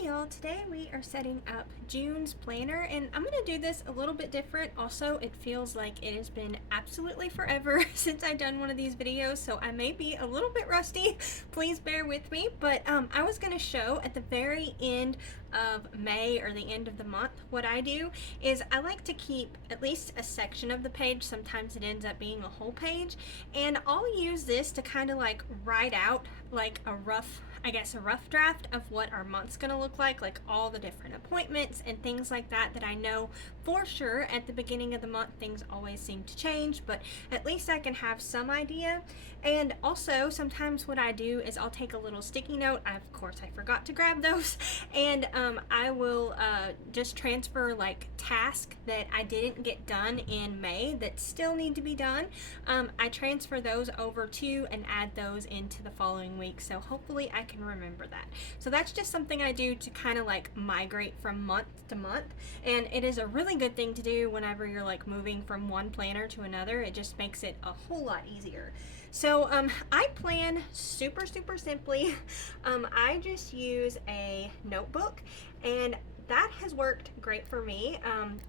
Hey y'all, today we are setting up June's planner and I'm going to do this a little bit different. Also, it feels like it has been absolutely forever since I've done one of these videos, so I may be a little bit rusty. Please bear with me, but I was going to show at the very end of May or the end of the month, what I do is I like to keep at least a section of the page. Sometimes it ends up being a whole page, and I'll use this to kind of like write out like a rough draft of what our month's gonna look like all the different appointments and things like that I know for sure at the beginning of the month. Things always seem to change, but at least I can have some idea. And also sometimes what I do is I'll take a little sticky note. Of course I forgot to grab those, and I will just transfer like tasks that I didn't get done in May that still need to be done. I transfer those over to and add those into the following week, so hopefully I can remember that. So that's just something I do to kind of like migrate from month to month, and it is a really good thing to do whenever you're like moving from one planner to another. It just makes it a whole lot easier. So I plan super simply. I just use a notebook, and that has worked great for me.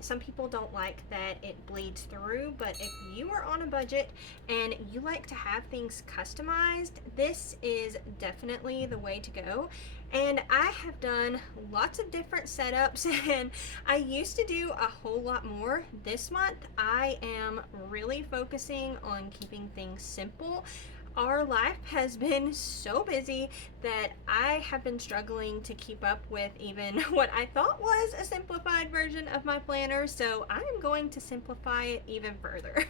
Some people don't like that it bleeds through, but if you are on a budget and you like to have things customized, this is definitely the way to go. And I have done lots of different setups, and I used to do a whole lot more. This month I am really focusing on keeping things simple. Our life has been so busy that I have been struggling to keep up with even what I thought was a simplified version of my planner, so I am going to simplify it even further.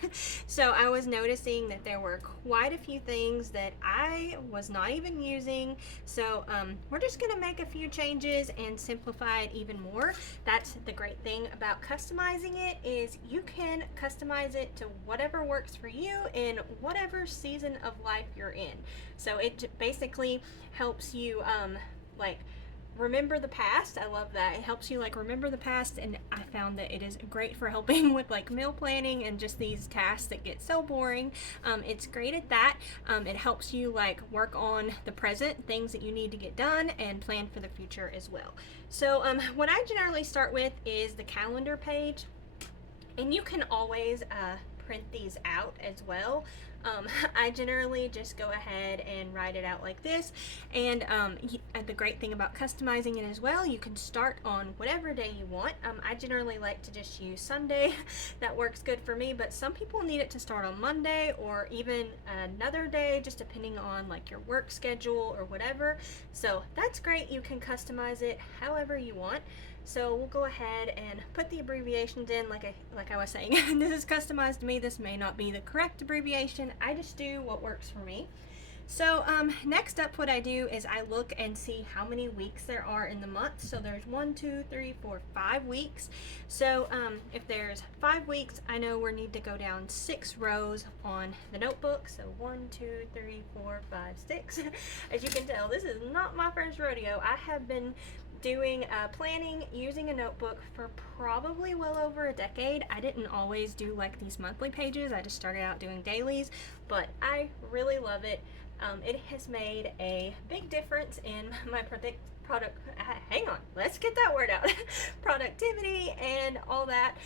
So I was noticing that there were quite a few things that I was not even using, so we're just going to make a few changes and simplify it even more. That's the great thing about customizing it, is you can customize it to whatever works for you in whatever season of life you're in. So it basically helps you like remember the past. I love that. It helps you like remember the past, and I found that it is great for helping with like meal planning and just these tasks that get so boring. It's great at that. It helps you like work on the present, things that you need to get done, and plan for the future as well. So what I generally start with is the calendar page, and you can always print these out as well. I generally just go ahead and write it out like this, and the great thing about customizing it as well, you can start on whatever day you want. I generally like to just use Sunday. That works good for me, but some people need it to start on Monday or even another day, just depending on like your work schedule or whatever. So that's great. You can customize it however you want. So we'll go ahead and put the abbreviations in like I was saying. This is customized to me. This may not be the correct abbreviation. I just do what works for me. So next up, what I do is I look and see how many weeks there are in the month. So there's 1, 2, 3, 4, 5 weeks. So if there's 5 weeks, I know we need to go down 6 rows on the notebook. So 1, 2, 3, 4, 5, 6. As you can tell, this is not my first rodeo. I have been doing planning using a notebook for probably well over a decade. I didn't always do like these monthly pages. I just started out doing dailies, but I really love it. It has made a big difference in my hang on, let's get that word out. Productivity and all that.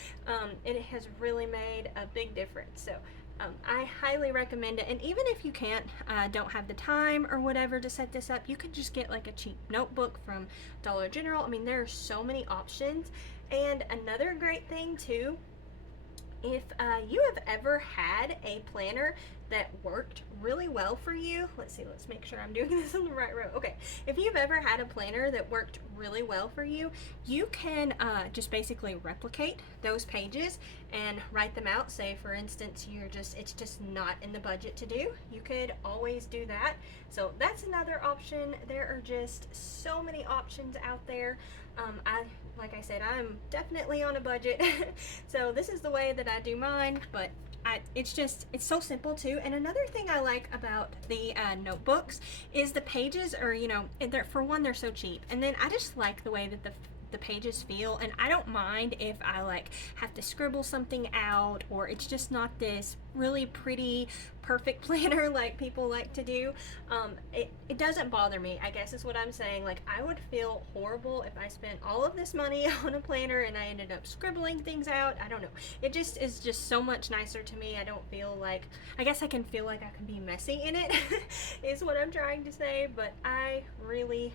It has really made a big difference. So I highly recommend it. And even if you don't have the time or whatever to set this up, you could just get like a cheap notebook from Dollar General. I mean, there are so many options. And another great thing too, if you have ever had a planner that worked really well for you, let's make sure I'm doing this on the right row. Okay, if you've ever had a planner that worked really well for you, you can just basically replicate those pages and write them out. Say for instance, it's just not in the budget to do, you could always do that. So that's another option. There are just so many options out there. Like I said, I'm definitely on a budget. So this is the way that I do mine, but it's so simple too. And another thing I like about the notebooks is the pages are, for one, they're so cheap, and then I just like the way that the the pages feel, and I don't mind if I like have to scribble something out, or it's just not this really pretty perfect planner like people like to do. It doesn't bother me, I guess is what I'm saying. Like, I would feel horrible if I spent all of this money on a planner and I ended up scribbling things out. I don't know, it just is just so much nicer to me. I don't feel like, I guess I can feel like I can be messy in it is what I'm trying to say. But I really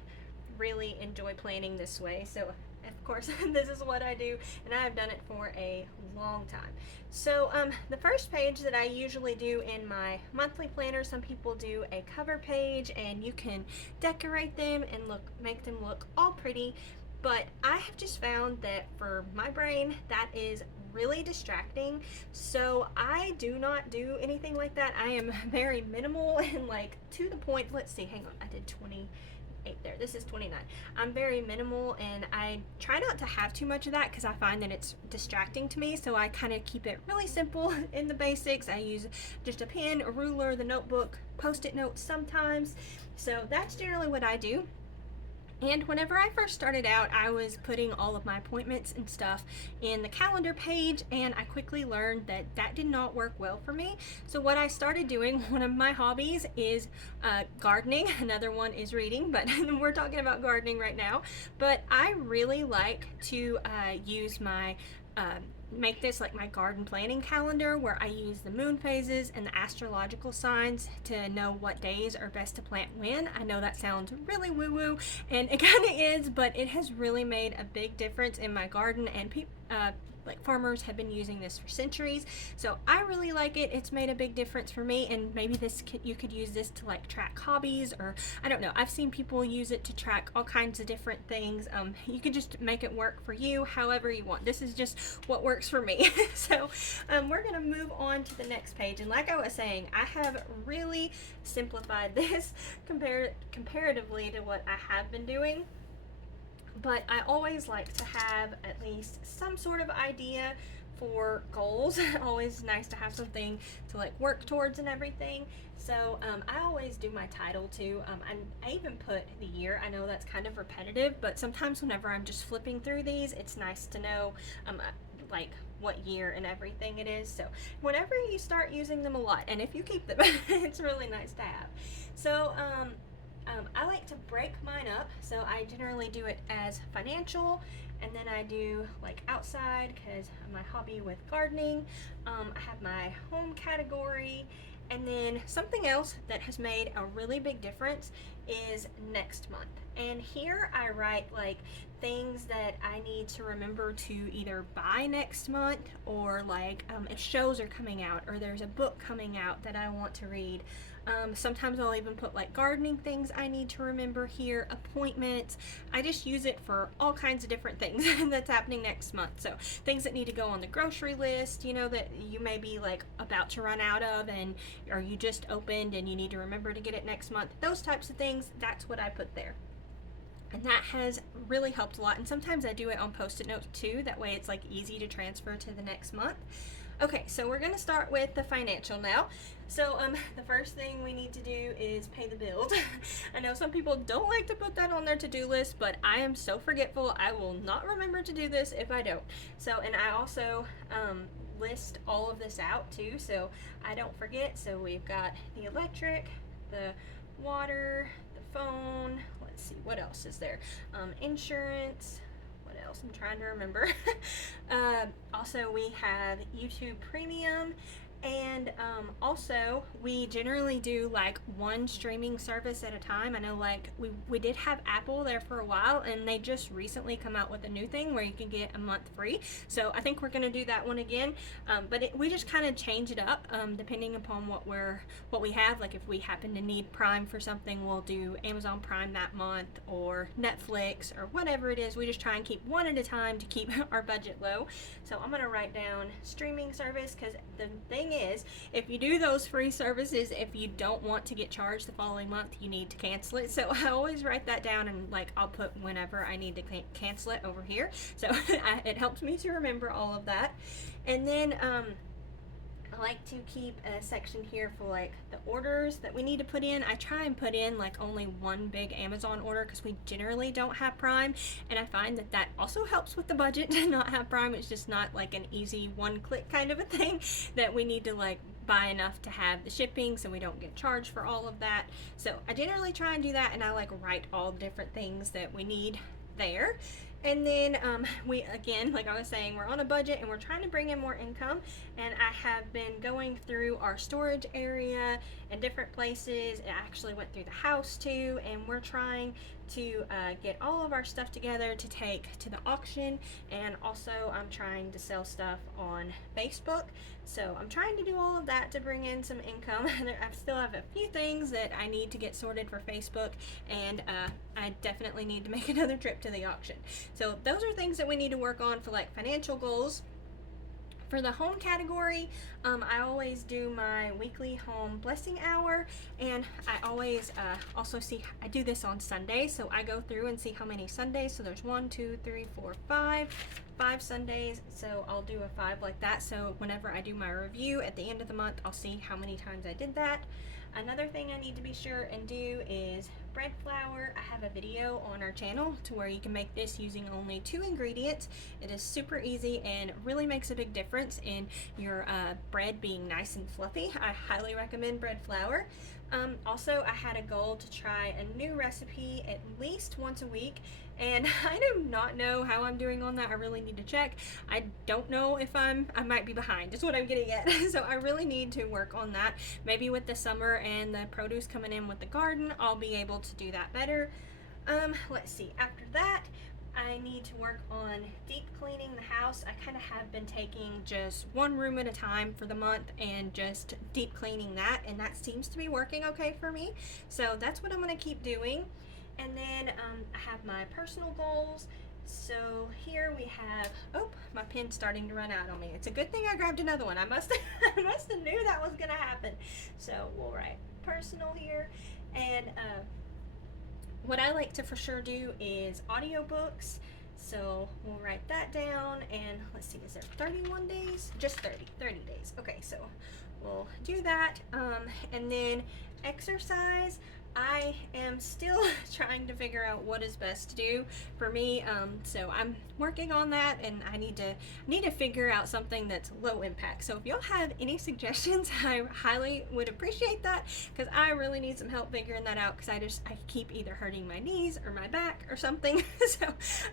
enjoy planning this way, so of course this is what I do, and I've done it for a long time. So the first page that I usually do in my monthly planner, some people do a cover page and you can decorate them and make them look all pretty, but I have just found that for my brain that is really distracting, so I do not do anything like that. I am very minimal and like to the point. Let's see, hang on, I did 28 there, this is 29. I'm very minimal and I try not to have too much of that because I find that it's distracting to me, so I kind of keep it really simple in the basics. I use just a pen, a ruler, the notebook, post-it notes sometimes, so that's generally what I do. And whenever I first started out, I was putting all of my appointments and stuff in the calendar page, and I quickly learned that that did not work well for me. So what I started doing, one of my hobbies is gardening, another one is reading, but we're talking about gardening right now. But I really like to use my make this like my garden planning calendar, where I use the moon phases and the astrological signs to know what days are best to plant when. I know that sounds really woo-woo, and it kind of is, but it has really made a big difference in my garden, and like farmers have been using this for centuries, so I really like it. It's made a big difference for me, and maybe you could use this to like track hobbies, or I don't know, I've seen people use it to track all kinds of different things. You can just make it work for you however you want. This is just what works for me. So we're gonna move on to the next page, and like I was saying, I have really simplified this comparatively to what I have been doing. But I always like to have at least some sort of idea for goals. Always nice to have something to like work towards and everything. So I always do my title too. I even put the year. I know that's kind of repetitive, but sometimes whenever I'm just flipping through these, it's nice to know like what year and everything it is. So whenever you start using them a lot, and if you keep them, it's really nice to have. So I like to break mine up, so I generally do it as financial, and then I do like outside because of my hobby with gardening. I have my home category, and then something else that has made a really big difference is next month. And here I write like things that I need to remember to either buy next month, or like if shows are coming out or there's a book coming out that I want to read. Sometimes I'll even put like gardening things I need to remember here, appointments. I just use it for all kinds of different things that's happening next month. So things that need to go on the grocery list, you know, that you may be like about to run out of, and or you just opened and you need to remember to get it next month. Those types of things, that's what I put there. And that has really helped a lot. And sometimes I do it on post-it notes too. That way it's like easy to transfer to the next month. Okay, so we're gonna start with the financial now. So the first thing we need to do is pay the bills. I know some people don't like to put that on their to-do list, but I am so forgetful. I will not remember to do this if I don't. So, and I also list all of this out too, so I don't forget. So we've got the electric, the water, the phone, let's see, what else is there? Insurance, what else? I'm trying to remember. Also, we have YouTube Premium, and also we generally do like one streaming service at a time. I know like we did have Apple there for a while, and they just recently come out with a new thing where you can get a month free, so I think we're gonna do that one again. But we just kind of change it up depending upon what we have. Like if we happen to need Prime for something, we'll do Amazon Prime that month, or Netflix, or whatever it is. We just try and keep one at a time to keep our budget low. So I'm gonna write down streaming service, because the thing is, if you do those free services, if you don't want to get charged the following month, you need to cancel it. So I always write that down, and like I'll put whenever I need to cancel it over here, so it helps me to remember all of that. And then like to keep a section here for like the orders that we need to put in. I try and put in like only one big Amazon order because we generally don't have Prime, and I find that that also helps with the budget to not have Prime. It's just not like an easy one-click kind of a thing that we need to like buy enough to have the shipping so we don't get charged for all of that. So I generally try and do that, and I like write all the different things that we need there. And then we, again, like I was saying, we're on a budget and we're trying to bring in more income, and I have been going through our storage area and different places. I actually went through the house too, and we're trying to get all of our stuff together to take to the auction. And also I'm trying to sell stuff on Facebook, so I'm trying to do all of that to bring in some income. I still have a few things that I need to get sorted for Facebook, and I definitely need to make another trip to the auction. So those are things that we need to work on for like financial goals. For the home category, I always do my weekly home blessing hour, and I always also see, I do this on Sundays, so I go through and see how many Sundays. So there's 1, 2, 3, 4, 5 Sundays, so I'll do a 5 like that. So whenever I do my review at the end of the month, I'll see how many times I did that. Another thing I need to be sure and do is bread flour. I have a video on our channel to where you can make this using only 2 ingredients. It is super easy and really makes a big difference in your bread being nice and fluffy. I highly recommend bread flour. Also, I had a goal to try a new recipe at least once a week, and I do not know how I'm doing on that. I really need to check. I don't know if I might be behind, is what I'm getting at. So I really need to work on that. Maybe with the summer and the produce coming in with the garden, I'll be able to do that better. Let's see, after that, I need to work on deep cleaning the house. I kind of have been taking just one room at a time for the month and just deep cleaning that, and that seems to be working okay for me. So that's what I'm going to keep doing. And then I have my personal goals. So here we have, oh, my pen's starting to run out on me. It's a good thing I grabbed another one. I must have knew that was going to happen. So we'll write personal here. And what I like to for sure do is audiobooks. So we'll write that down, and let's see, is there 31 days? Just 30 days. Okay, so we'll do that. And then exercise. I am still trying to figure out what is best to do for me, so I'm working on that, and I need to figure out something that's low impact. So if y'all have any suggestions, I highly would appreciate that, because I really need some help figuring that out, because I keep either hurting my knees or my back or something. So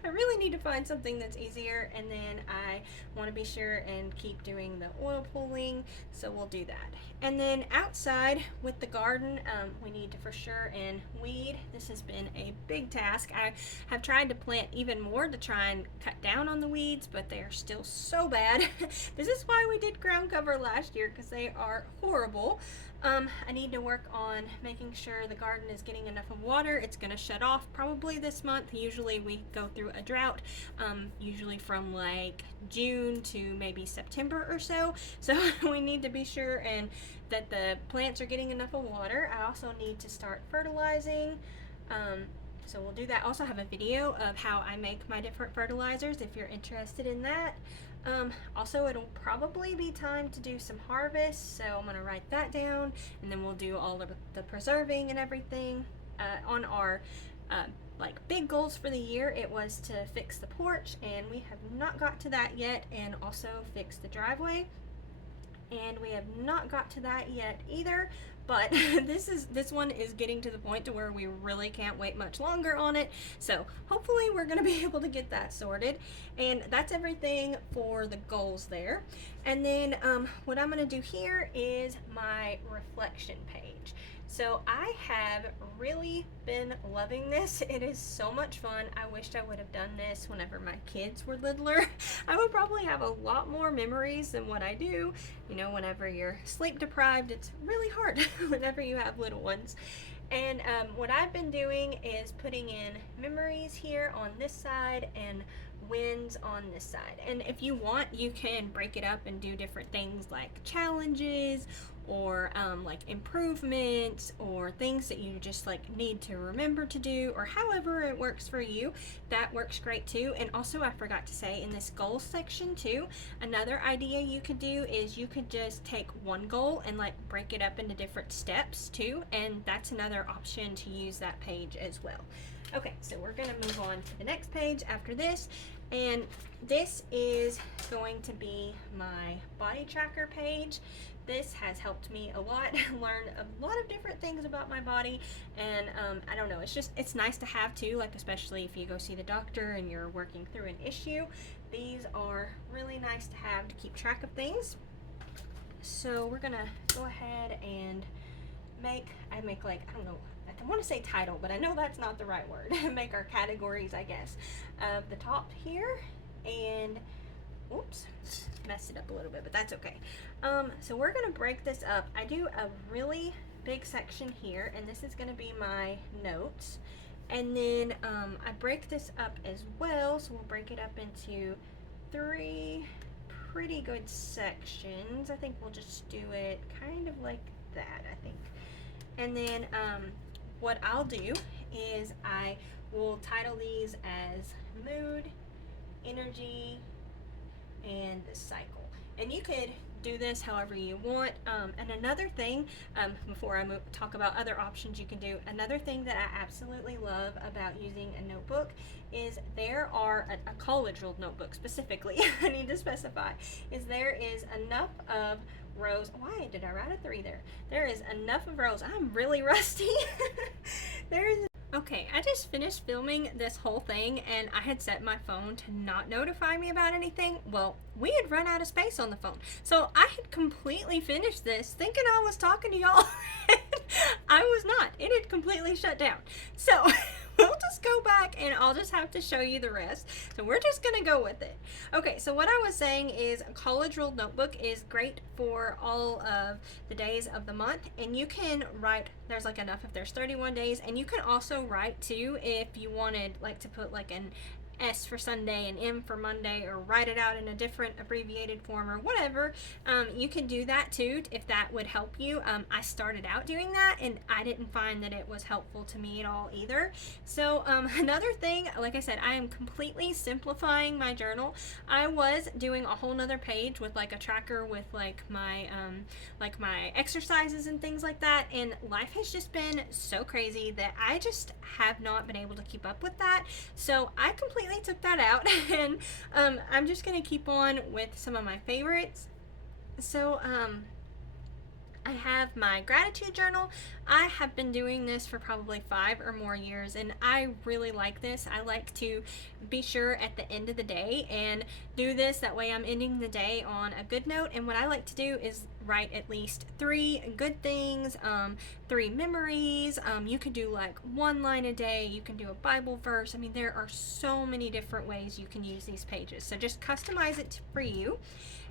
I really need to find something that's easier. And then I want to be sure and keep doing the oil pulling, so we'll do that. And then outside with the garden, we need to for sure and weed. This has been a big task. I have tried to plant even more to try and cut down on the weeds, but they are still so bad. This is why we did ground cover last year, because they are horrible. I need to work on making sure the garden is getting enough of water. It's going to shut off probably this month. Usually we go through a drought, usually from like June to maybe September or so. So we need to be sure and that the plants are getting enough of water. I also need to start fertilizing. So we'll do that. Also have a video of how I make my different fertilizers if you're interested in that. Also, it'll probably be time to do some harvest, so I'm going to write that down, and then we'll do all of the preserving and everything. On our like big goals for the year, it was to fix the porch, and we have not got to that yet, and also fix the driveway, and we have not got to that yet either. But this one is getting to the point to where we really can't wait much longer on it. So hopefully we're going to be able to get that sorted. And that's everything for the goals there. And then what I'm going to do here is my reflection page. So I have really been loving this. It is so much fun. I wished I would have done this whenever my kids were littler. I would probably have a lot more memories than what I do. You know, whenever you're sleep deprived, it's really hard whenever you have little ones. And what I've been doing is putting in memories here on this side and wins on this side. And if you want, you can break it up and do different things like challenges or like improvements or things that you just like need to remember to do, or however it works for you. That works great too. And also, I forgot to say, in this goals section too, another idea you could do is you could just take one goal and like break it up into different steps too, and that's another option to use that page as well. Okay, so we're gonna move on to the next page after this, and this is going to be my body tracker page. This has helped me a lot, learn a lot of different things about my body, and I don't know, it's nice to have too, like especially if you go see the doctor and you're working through an issue. These are really nice to have to keep track of things. So we're gonna go ahead and I make like, I don't know, I want to say title, but I know that's not the right word. Make our categories, I guess, of the top here, and oops, messed it up a little bit, but that's okay. So we're gonna break this up. I do a really big section here, and this is gonna be my notes, and then I break this up as well, so we'll break it up into 3 pretty good sections. I think we'll just do it kind of like that, I think. And then what I'll do is I will title these as mood, energy, and the cycle. And you could do this however you want. And another thing, before I talk about other options you can do, another thing that I absolutely love about using a notebook is there are a college ruled notebook specifically, I need to specify, is there is enough of rows. Why did I write a 3 there? There is enough of rows. I'm really rusty. Okay, I just finished filming this whole thing, and I had set my phone to not notify me about anything. Well, we had run out of space on the phone, so I had completely finished this thinking I was talking to y'all. I was not. It had completely shut down. So we'll just go back and I'll just have to show you the rest. So we're just gonna go with it. Okay, so what I was saying is a college ruled notebook is great for all of the days of the month, and you can write, there's like enough if there's 31 days, and you can also write too if you wanted like to put like an S for Sunday and M for Monday, or write it out in a different abbreviated form or whatever. You can do that too if that would help you. I started out doing that and I didn't find that it was helpful to me at all either. So another thing, like I said, I am completely simplifying my journal. I was doing a whole nother page with like a tracker with like my exercises and things like that, and life has just been so crazy that I just have not been able to keep up with that. So I completely took that out, and I'm just gonna keep on with some of my favorites. So I have my gratitude journal. I have been doing this for probably 5 or more years, and I really like this. I like to be sure at the end of the day and do this, that way I'm ending the day on a good note. And what I like to do is write at least 3 good things, 3 memories. You can do like 1 line a day, you can do a Bible verse. I mean, there are so many different ways you can use these pages, so just customize it for you.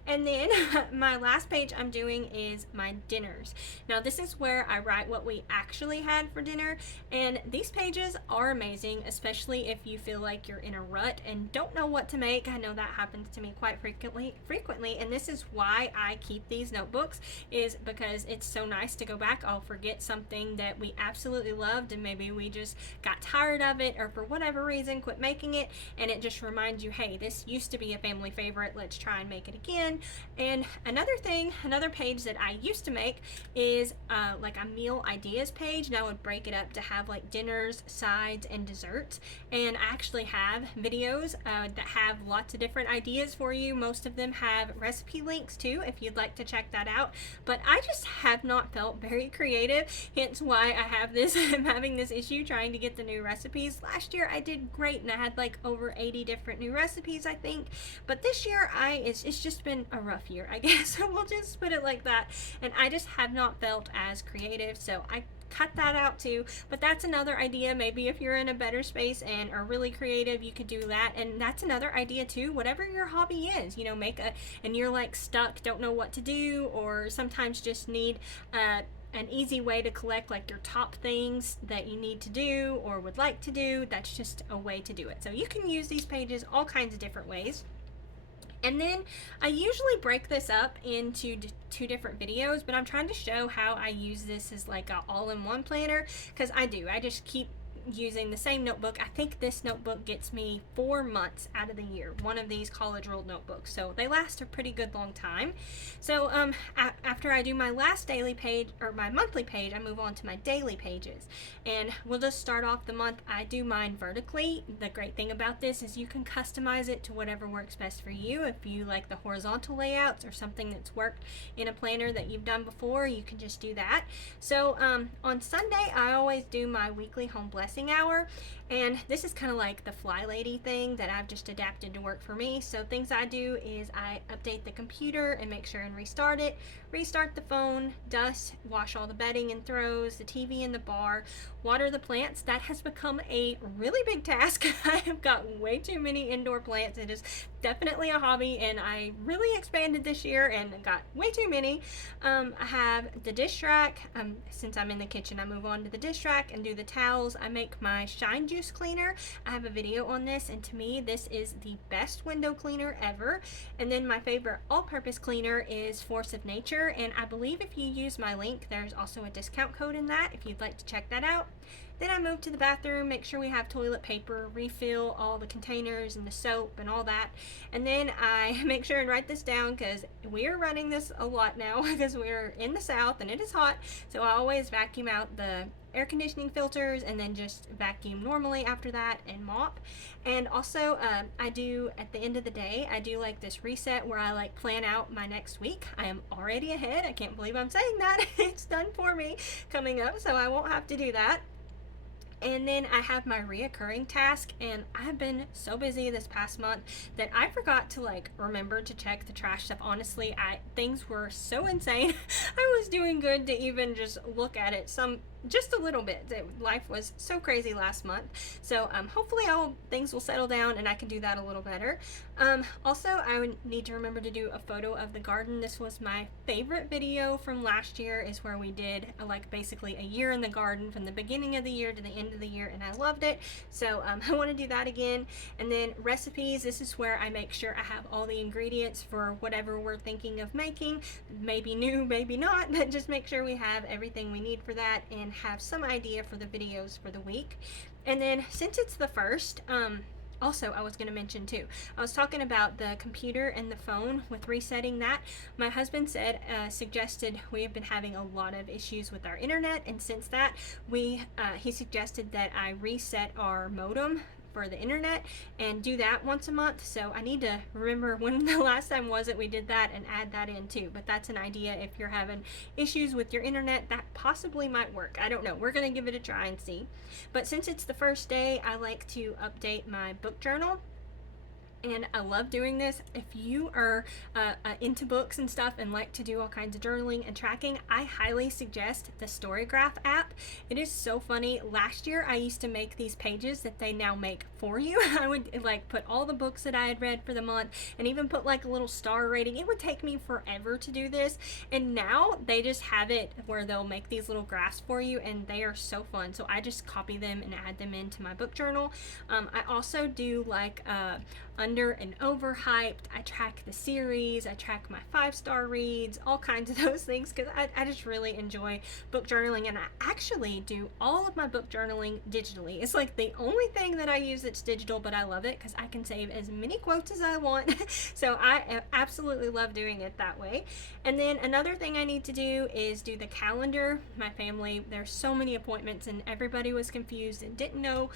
And then my last page I'm doing is my dinners. Now this is where I write what we actually had for dinner, and these pages are amazing, especially if you feel like you're in a rut and don't know what to make. I know that happens to me quite frequently, and this is why I keep these notebooks, is because it's so nice to go back. I'll forget something that we absolutely loved and maybe we just got tired of it, or for whatever reason quit making it, and it just reminds you, hey, this used to be a family favorite, let's try and make it again. And another page that I used to make is like a meal ideas page, and I would break it up to have like dinners, sides, and desserts. And I actually have videos that have lots of different ideas for you. Most of them have recipe links too, if you'd like to check that out. But I just have not felt very creative, hence why I have this I'm having this issue trying to get the new recipes. Last year I did great and I had like over 80 different new recipes, I think. But this year it's just been a rough year, I guess. We'll just put it like that, and I just have not felt as creative, so I cut that out too. But that's another idea. Maybe if you're in a better space and are really creative, you could do that. And that's another idea too, whatever your hobby is, you know, make a, and you're like stuck, don't know what to do, or sometimes just need an easy way to collect like your top things that you need to do or would like to do. That's just a way to do it. So you can use these pages all kinds of different ways. And then I usually break this up into two different videos, but I'm trying to show how I use this as like a all-in-one planner, because I just keep using the same notebook. I think this notebook gets me 4 months out of the year, one of these college ruled notebooks, so they last a pretty good long time. So after I do my last daily page or my monthly page, I move on to my daily pages, and we'll just start off the month. I do mine vertically. The great thing about this is you can customize it to whatever works best for you. If you like the horizontal layouts or something that's worked in a planner that you've done before, you can just do that. So on Sunday I always do my weekly home blessing hour, and this is kind of like the fly lady thing that I've just adapted to work for me. So things I do is I update the computer and make sure and restart it, restart the phone, dust, wash all the bedding and throws, the TV in the bar, water the plants. That has become a really big task. I have got way too many indoor plants. It is definitely a hobby, and I really expanded this year and got way too many. I have the dish rack. Since I'm in the kitchen, I move on to the dish rack and do the towels. I make my Shine Juice cleaner. I have a video on this, and to me this is the best window cleaner ever. And then my favorite all-purpose cleaner is Force of Nature, and I believe if you use my link there's also a discount code in that if you'd like to check that out. Then I move to the bathroom, make sure we have toilet paper, refill all the containers and the soap and all that. And then I make sure and write this down because we are running this a lot now because we're in the South and it is hot. So I always vacuum out the air conditioning filters and then just vacuum normally after that and mop. And also I do, at the end of the day, I do like this reset where I like plan out my next week. I am already ahead. I can't believe I'm saying that. It's done for me coming up, so I won't have to do that. And then I have my reoccurring task, and I've been so busy this past month that I forgot to like remember to check the trash stuff. Honestly, things were so insane. I was doing good to even just look at it just a little bit. Life was so crazy last month. So hopefully things will settle down and I can do that a little better. Also, I would need to remember to do a photo of the garden. This was my favorite video from last year, is where we did like basically a year in the garden from the beginning of the year to the end of the year, and I loved it. So I want to do that again. And then recipes, this is where I make sure I have all the ingredients for whatever we're thinking of making. Maybe new, maybe not, but just make sure we have everything we need for that and have some idea for the videos for the week. And then since it's the first, also, I was going to mention too, I was talking about the computer and the phone with resetting that. My husband suggested we have been having a lot of issues with our internet, and since that, he suggested that I reset our modem for the internet and do that once a month. So I need to remember when the last time was that we did that and add that in too. But that's an idea if you're having issues with your internet, that possibly might work. I don't know. We're going to give it a try and see. But since it's the first day, I like to update my book journal. And I love doing this. If you are into books and stuff and like to do all kinds of journaling and tracking, I highly suggest the Storygraph app. It is so funny. Last year I used to make these pages that they now make for you. I would like put all the books that I had read for the month and even put like a little star rating. It would take me forever to do this, and now they just have it where they'll make these little graphs for you, and they are so fun. So I just copy them and add them into my book journal. I also do like under and overhyped. I track the series, I track my 5-star reads, all kinds of those things, because I just really enjoy book journaling, and I actually do all of my book journaling digitally. It's like the only thing that I use that's digital, but I love it because I can save as many quotes as I want. So I absolutely love doing it that way. And then another thing I need to do is do the calendar. My family, there's so many appointments and everybody was confused and didn't know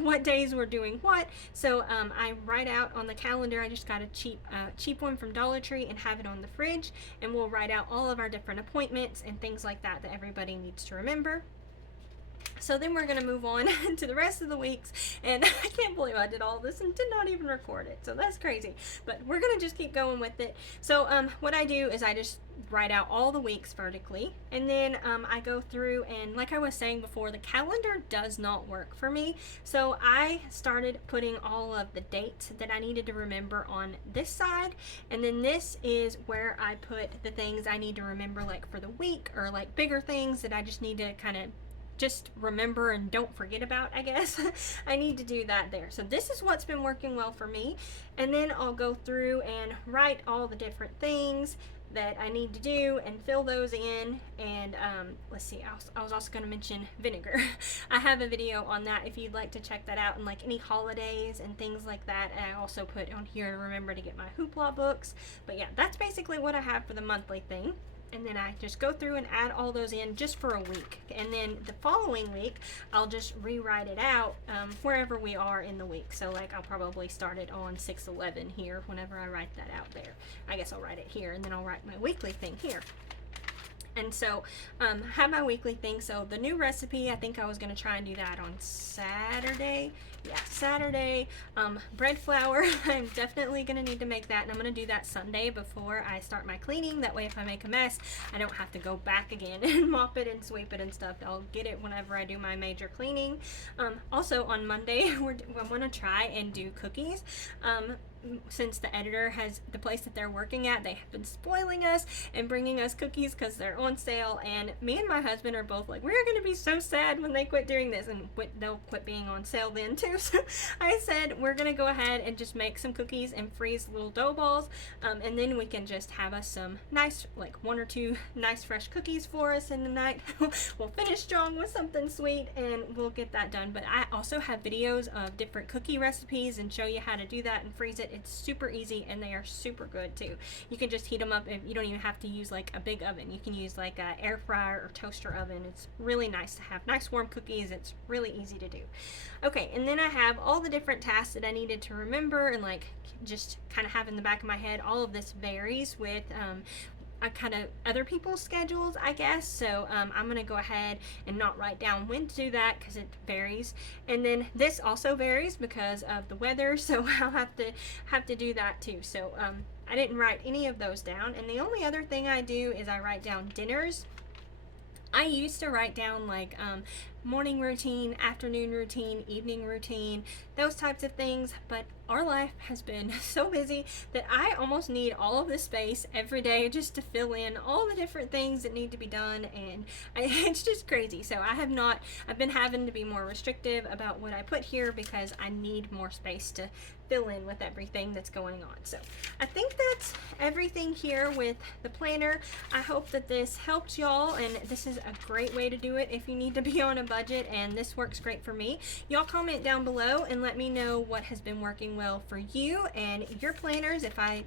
what days we're doing what. So I write out on the calendar. I just got a cheap one from Dollar Tree and have it on the fridge, and we'll write out all of our different appointments and things like that that everybody needs to remember. So then we're gonna move on to the rest of the weeks, and I can't believe I did all this and did not even record it, so that's crazy. But we're gonna just keep going with it. So what I do is I just write out all the weeks vertically, and then I go through, and like I was saying before, the calendar does not work for me, so I started putting all of the dates that I needed to remember on this side, and then this is where I put the things I need to remember, like for the week, or like bigger things that I just need to kind of just remember and don't forget about, I guess. I need to do that there. So this is what's been working well for me, and then I'll go through and write all the different things that I need to do and fill those in. And let's see, I was also going to mention vinegar. I have a video on that if you'd like to check that out, and like any holidays and things like that. And I also put on here to remember to get my hoopla books. But yeah, that's basically what I have for the monthly thing. And then I just go through and add all those in just for a week, and then the following week I'll just rewrite it out wherever we are in the week. So like I'll probably start it on 6/11 here whenever I write that out there. I guess I'll write it here, and then I'll write my weekly thing here. And so have my weekly thing. So the new recipe, I think I was going to try and do that on Saturday. Yeah, Saturday. Bread flour, I'm definitely going to need to make that, and I'm going to do that Sunday before I start my cleaning. That way if I make a mess, I don't have to go back again and mop it and sweep it and stuff. I'll get it whenever I do my major cleaning. Also on Monday, I'm going to try and do cookies. Since the editor has, the place that they're working at, they have been spoiling us and bringing us cookies because they're on sale, and me and my husband are both like, we're going to be so sad when they quit doing this, and they'll quit being on sale then too. So I said we're going to go ahead and just make some cookies and freeze little dough balls, and then we can just have us some nice, like 1 or 2 nice fresh cookies for us in the night. We'll finish strong with something sweet, and we'll get that done. But I also have videos of different cookie recipes and show you how to do that and freeze it. It's super easy, and they are super good too. You can just heat them up, and you don't even have to use like a big oven. You can use like a air fryer or toaster oven. It's really nice to have nice warm cookies. It's really easy to do. Okay, and then I have all the different tasks that I needed to remember, and like just kind of have in the back of my head. All of this varies with kind of other people's schedules, I guess. So I'm gonna go ahead and not write down when to do that because it varies, and then this also varies because of the weather, so I'll have to do that too. So I didn't write any of those down, and the only other thing I do is I write down dinners. I used to write down like morning routine, afternoon routine, evening routine, those types of things, but our life has been so busy that I almost need all of this space every day just to fill in all the different things that need to be done, and it's just crazy. So I've been having to be more restrictive about what I put here because I need more space to fill in with everything that's going on. So I think that's everything here with the planner. I hope that this helped y'all, and this is a great way to do it if you need to be on a budget, and this works great for me. Y'all comment down below and let me know what has been working well for you and your planners. If I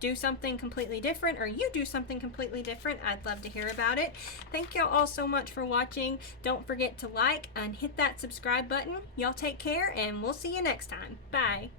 do something completely different or you do something completely different, I'd love to hear about it. Thank y'all all so much for watching. Don't forget to like and hit that subscribe button. Y'all take care, and we'll see you next time. Bye.